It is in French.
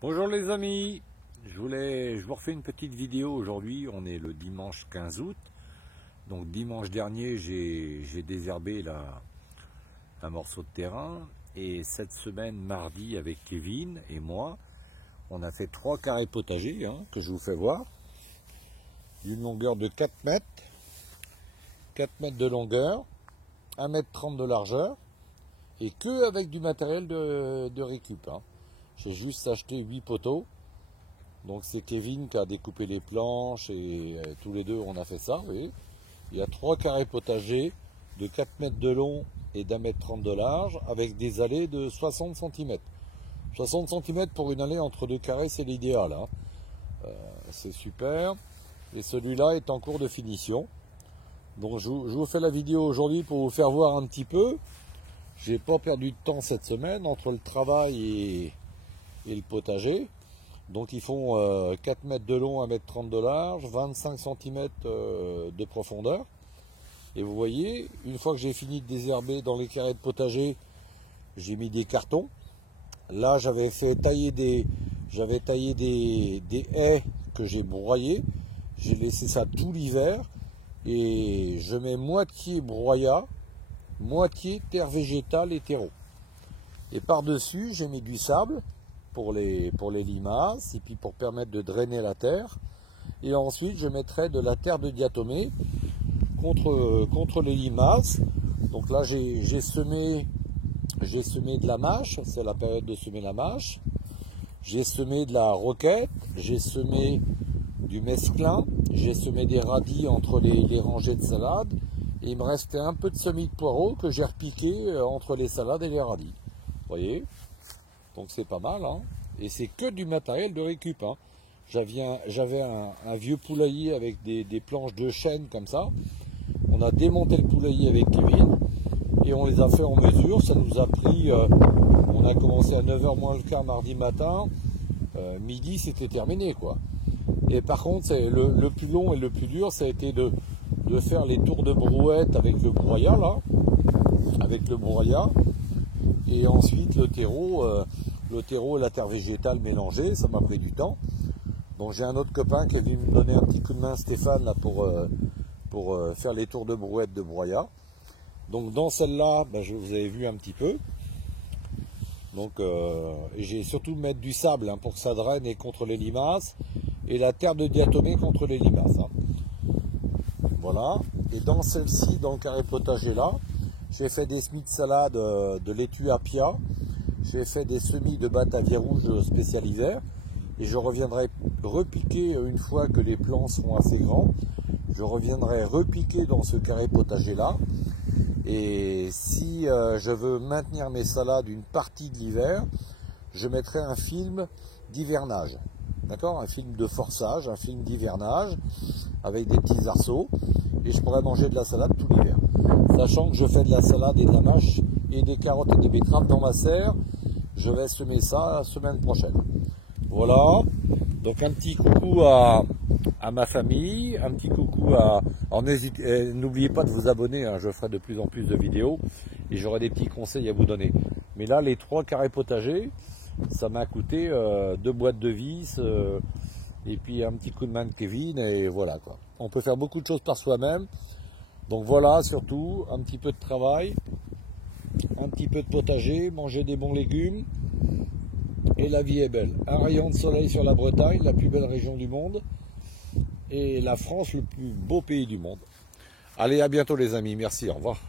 Bonjour les amis, je vous refais une petite vidéo aujourd'hui. On est le dimanche 15 août. Donc dimanche dernier j'ai désherbé un morceau de terrain, et cette semaine mardi avec Kevin et moi on a fait 3 carrés potagers que je vous fais voir, d'une longueur de 4 mètres, 4 mètres de longueur, 1,30 m de largeur, et que avec du matériel de récup. J'ai juste acheté 8 poteaux. Donc c'est Kevin qui a découpé les planches et tous les deux on a fait ça. Vous voyez, il y a 3 carrés potagers de 4 mètres de long et d'1,30 m de large, avec des allées de 60 cm. 60 cm pour une allée entre 2 carrés, c'est l'idéal. C'est super. Et celui-là est en cours de finition. Donc je vous fais la vidéo aujourd'hui pour vous faire voir un petit peu. J'ai pas perdu de temps cette semaine entre le travail et le potager. Donc ils font 4 mètres de long, 1,30 m de large, 25 cm de profondeur. Et vous voyez, une fois que j'ai fini de désherber dans les carrés de potager, j'ai mis des cartons. Là j'avais taillé des haies que j'ai broyées. J'ai laissé ça tout l'hiver. Et je mets moitié broyat, moitié terre végétale et terreau. Et par-dessus, j'ai mis du sable pour les limaces, et puis pour permettre de drainer la terre. Et ensuite, je mettrai de la terre de diatomée contre les limaces. Donc là, j'ai semé de la mâche, c'est la période de semer la mâche. J'ai semé de la roquette, j'ai semé du mesclun, j'ai semé des radis entre les rangées de salade. Et il me restait un peu de semis de poireaux que j'ai repiqué entre les salades et les radis. Vous voyez? Donc c'est pas mal, Et c'est que du matériel de récup, J'avais un vieux poulailler avec des planches de chêne comme ça. On a démonté le poulailler avec Kevin et on les a fait en mesure. Ça nous a pris, on a commencé à 9 h moins le quart mardi matin. Midi, c'était terminé, quoi. Et par contre, le plus long et le plus dur, ça a été de faire les tours de brouette avec le broyat, et ensuite le terreau et la terre végétale mélangée. Ça m'a pris du temps. Donc j'ai un autre copain qui est venu me donner un petit coup de main, Stéphane, là, pour faire les tours de brouette de broyat. Donc dans celle-là, vous avez vu un petit peu. Donc j'ai surtout mettre du sable pour que ça draine et contre les limaces, et la terre de diatomée contre les limaces. Voilà. Et dans celle-ci, dans le carré potager là, j'ai fait des semis de salade de laitue apia. J'ai fait des semis de batavier rouge spécial hiver. Et je reviendrai repiquer une fois que les plants seront assez grands. Je reviendrai repiquer dans ce carré potager là. Et si je veux maintenir mes salades une partie de l'hiver, je mettrai un film d'hivernage. D'accord? Un film de forçage, un film d'hivernage avec des petits arceaux. Et je pourrais manger de la salade tout l'hiver. Sachant que je fais de la salade et de la mâche et des carottes et des betteraves dans ma serre. Je vais semer ça la semaine prochaine. Voilà. Donc un petit coucou à ma famille, un petit coucou à... Alors n'oubliez pas de vous abonner, je ferai de plus en plus de vidéos et j'aurai des petits conseils à vous donner. Mais là, les 3 carrés potagers, ça m'a coûté 2 boîtes de vis et puis un petit coup de main de Kevin, et voilà, quoi. On peut faire beaucoup de choses par soi-même. Donc voilà, surtout un petit peu de travail, un petit peu de potager, manger des bons légumes, et la vie est belle. Un rayon de soleil sur la Bretagne, la plus belle région du monde, et la France, le plus beau pays du monde. Allez, à bientôt les amis, merci, au revoir.